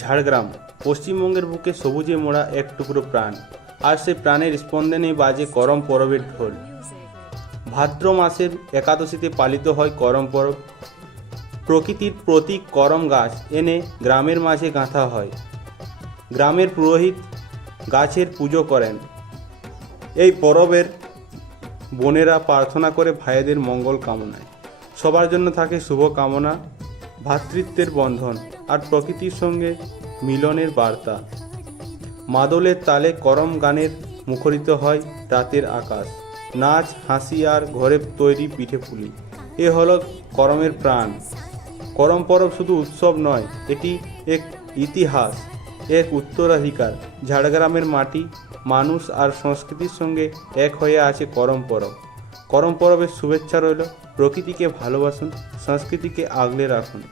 ঝাড়গ্রাম পশ্চিমবঙ্গের বুকে সবুজে মোড়া এক টুকরো প্রাণ, আর সেই প্রাণের স্পন্দনে বাজে করম পরবের ঢোল। ভাদ্র মাসের একাদশীতে পালিত হয় করম পরব। প্রকৃতির প্রতীক করম গাছ এনে গ্রামের মাঝে গাঁথা হয়। গ্রামের পুরোহিত গাছের পুজো করেন। এই পরবের বোনেরা প্রার্থনা করে ভাইদের মঙ্গল কামনায়। সবার জন্য থাকে শুভ কামনা, ভ্রাতৃত্বের বন্ধন আর প্রকৃতির সঙ্গে মিলনের বার্তা। মাদলের তালে করম গানের মুখরিত হয় রাতের আকাশ। নাচ, হাসি আর ঘরে তৈরি পিঠে পুলি, এ হলো করমের প্রাণ। করম পরব শুধু উৎসব নয়, এটি এক ইতিহাস, এক উত্তরাধিকার। ঝাড়গ্রামের মাটি, মানুষ আর সংস্কৃতির সঙ্গে এক হয়ে আছে করম পরব। করম পরবের শুভেচ্ছা রইল। প্রকৃতিকে ভালোবাসুন, সংস্কৃতিকে আগলে রাখুন।